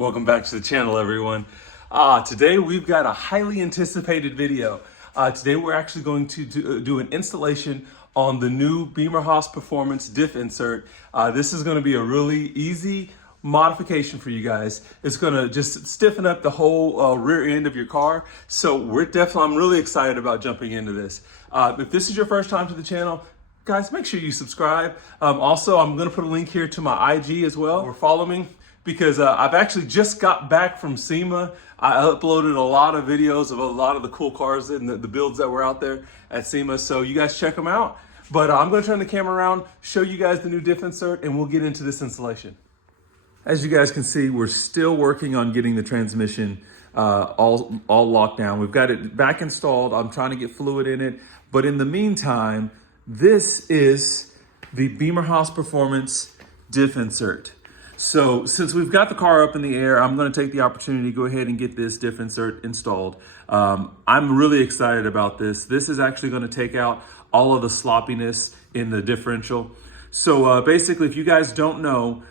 Welcome back to the channel, everyone. Today we've got a highly anticipated video. Today we're actually going to do an installation on the new Bimmerhausperformance Diff insert. This is going to be a really easy modification for you guys. It's going to just stiffen up the whole rear end of your car. So I'm really excited about jumping into this. If this is your first time to the channel, guys, make sure you subscribe. Also, I'm going to put a link here to my IG as well, or follow me, because I've actually just got back from SEMA. I uploaded a lot of videos of a lot of the cool cars and the builds that were out there at SEMA, so you guys check them out. But I'm going to turn the camera around, show you guys the new diff insert, and we'll get into this installation. As you guys can see, we're still working on getting the transmission all locked down. We've got it back installed. I'm trying to get fluid in it. But in the meantime, this is the Bimmerhausperformance Diff insert. So since we've got the car up in the air, I'm going to take the opportunity to go ahead and get this diff insert installed. I'm really excited about this. This is actually going to take out all of the sloppiness in the differential. So basically, if you guys don't know,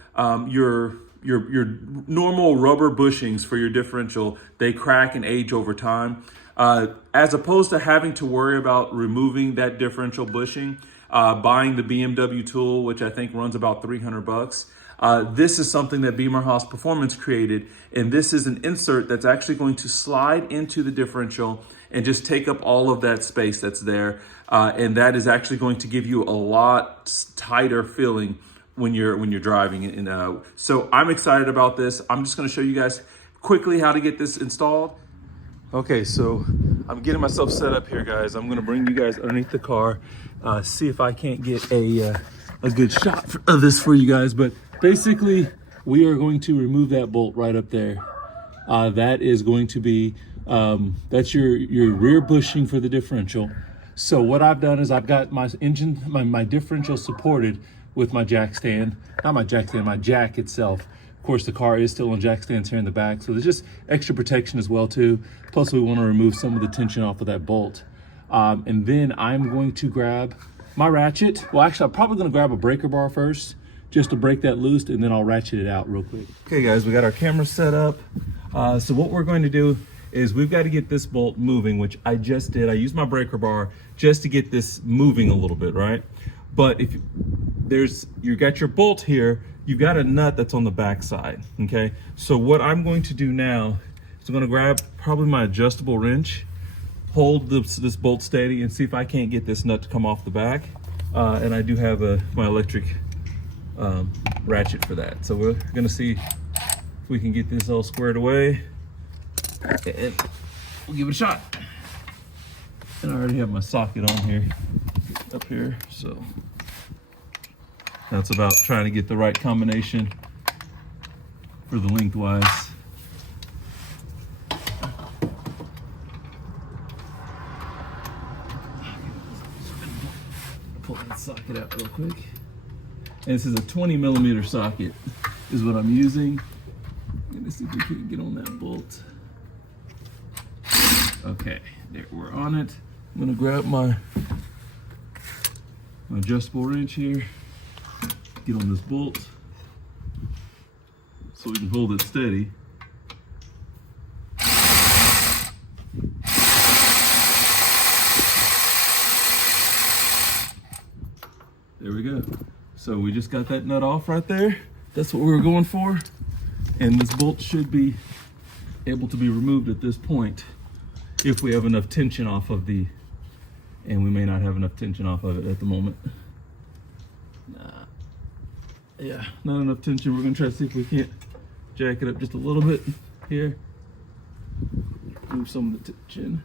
your normal rubber bushings for your differential, they crack and age over time. As opposed to having to worry about removing that differential bushing, buying the BMW tool, which I think runs about 300 bucks. This is something that Bimmerhausperformance created, and this is an insert that's actually going to slide into the differential and just take up all of that space that's there, and that is actually going to give you a lot tighter feeling when you're driving. And so I'm excited about this. I'm just going to show you guys quickly how to get this installed. Okay, so I'm getting myself set up here, guys. I'm going to bring you guys underneath the car, see if I can't get a good shot of this for you guys. But basically, we are going to remove that bolt right up there. That is going to be, that's your rear bushing for the differential. So what I've done is I've got my engine, my differential supported with my jack stand. Not my jack stand, my jack itself. Of course, the car is still on jack stands here in the back, so there's just extra protection as well too. Plus, we want to remove some of the tension off of that bolt. And then I'm going to grab my ratchet. Well, actually, I'm probably going to grab a breaker bar first, just to break that loose, and then I'll ratchet it out real quick. Okay, guys, we got our camera set up. So what we're going to do is we've got to get this bolt moving, which I just did. I used my breaker bar just to get this moving a little bit, right? But if you got your bolt here, you've got a nut that's on the back side, okay? So what I'm going to do now is I'm gonna grab probably my adjustable wrench, hold this bolt steady, and see if I can't get this nut to come off the back. And I do have my electric ratchet for that. So we're gonna see if we can get this all squared away, and we'll give it a shot. And I already have my socket on here, up here, so that's about trying to get the right combination for the lengthwise. Pull that socket out real quick. And this is a 20 millimeter socket is what I'm using. Let's see if we can get on that bolt. Okay, there, we're on it. I'm gonna grab my adjustable wrench here, get on this bolt so we can hold it steady. There we go. So we just got that nut off right there. That's what we were going for. And this bolt should be able to be removed at this point if we have enough tension off of and we may not have enough tension off of it at the moment. Yeah, not enough tension. We're gonna try to see if we can't jack it up just a little bit here. Move some of the tension.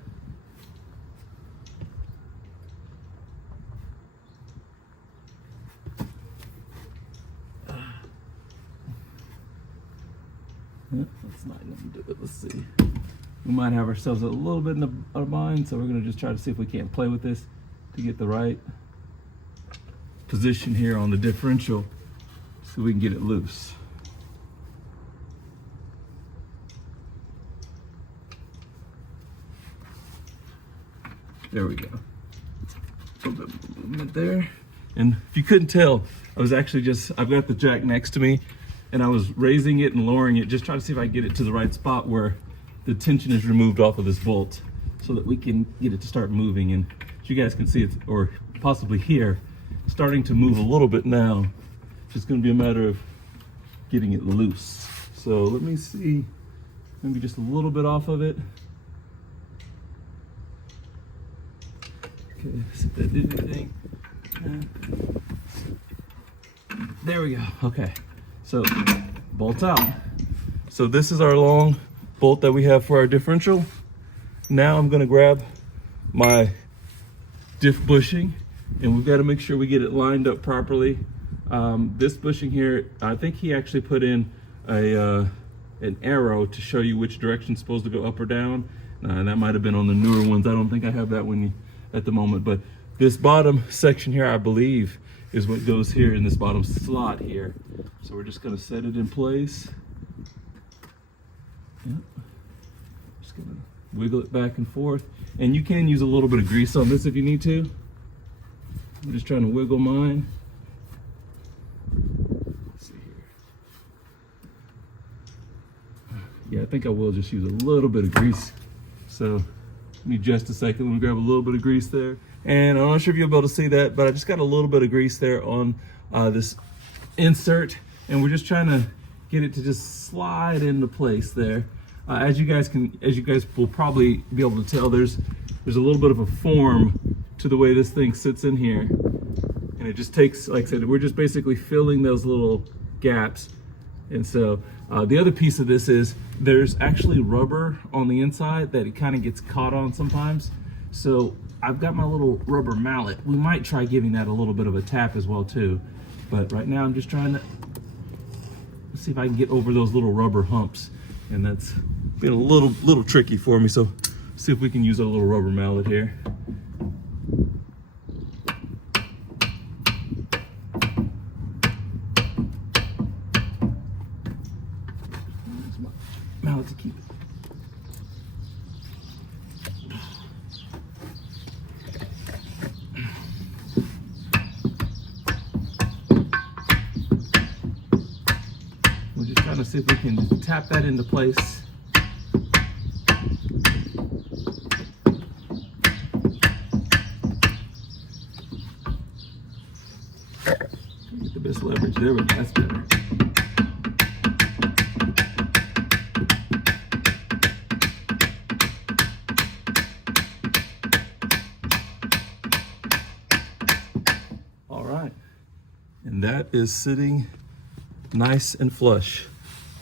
That's not gonna do it. Let's see. We might have ourselves a little bit in our bind, so we're gonna just try to see if we can't play with this to get the right position here on the differential so we can get it loose. There we go. A little bit of movement there. And if you couldn't tell, I've got the jack next to me, and I was raising it and lowering it, just trying to see if I can get it to the right spot where the tension is removed off of this bolt so that we can get it to start moving. And as you guys can see, it's, or possibly hear, starting to move a little bit now. It's just gonna be a matter of getting it loose. So let me see, maybe just a little bit off of it. Okay, see if that did anything. There we go. Okay, so bolt out. So this is our long bolt that we have for our differential. Now I'm gonna grab my diff bushing, and we've got to make sure we get it lined up properly. This bushing here, I think he actually put in an arrow to show you which direction it's supposed to go, up or down. And that might have been on the newer ones. I don't think I have that one at the moment, but this bottom section here, I believe, is what goes here in this bottom slot here. So we're just gonna set it in place. Yep. Just gonna wiggle it back and forth. And you can use a little bit of grease on this if you need to. I'm just trying to wiggle mine. Let's see here. Yeah, I think I will just use a little bit of grease. So give me just a second. Let me grab a little bit of grease there. And I'm not sure if you'll be able to see that, but I just got a little bit of grease there on this insert, and we're just trying to get it to just slide into place there. As you guys will probably be able to tell, there's a little bit of a form to the way this thing sits in here, and it just takes, like I said, we're just basically filling those little gaps. And so the other piece of this is there's actually rubber on the inside that it kind of gets caught on sometimes. So I've got my little rubber mallet. We might try giving that a little bit of a tap as well too. But right now I'm just trying to see if I can get over those little rubber humps. And that's been a little tricky for me. So see if we can use a little rubber mallet here. There's my mallet to keep it. We're just trying to see if we can tap that into place. Get the best leverage there, but that's better. All right, and that is sitting nice and flush.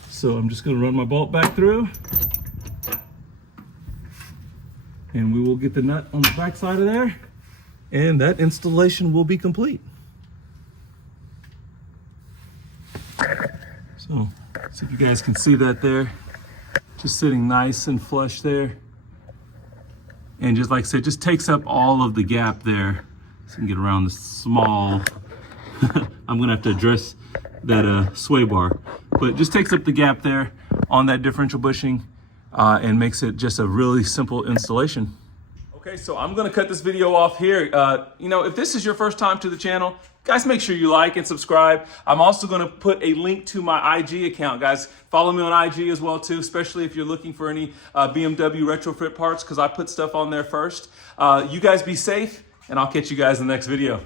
So I'm just going to run my bolt back through, and we will get the nut on the back side of there, and that installation will be complete. So see if you guys can see that there, just sitting nice and flush there. And just like I said, just takes up all of the gap there. So you can get around the small, I'm gonna have to address that sway bar, but it just takes up the gap there on that differential bushing and makes it just a really simple installation. Okay, so I'm gonna cut this video off here. You know, if this is your first time to the channel, guys, make sure you like and subscribe. I'm also gonna put a link to my IG account, guys. Follow me on IG as well too, especially if you're looking for any BMW retrofit parts, because I put stuff on there first. You guys be safe, and I'll catch you guys in the next video.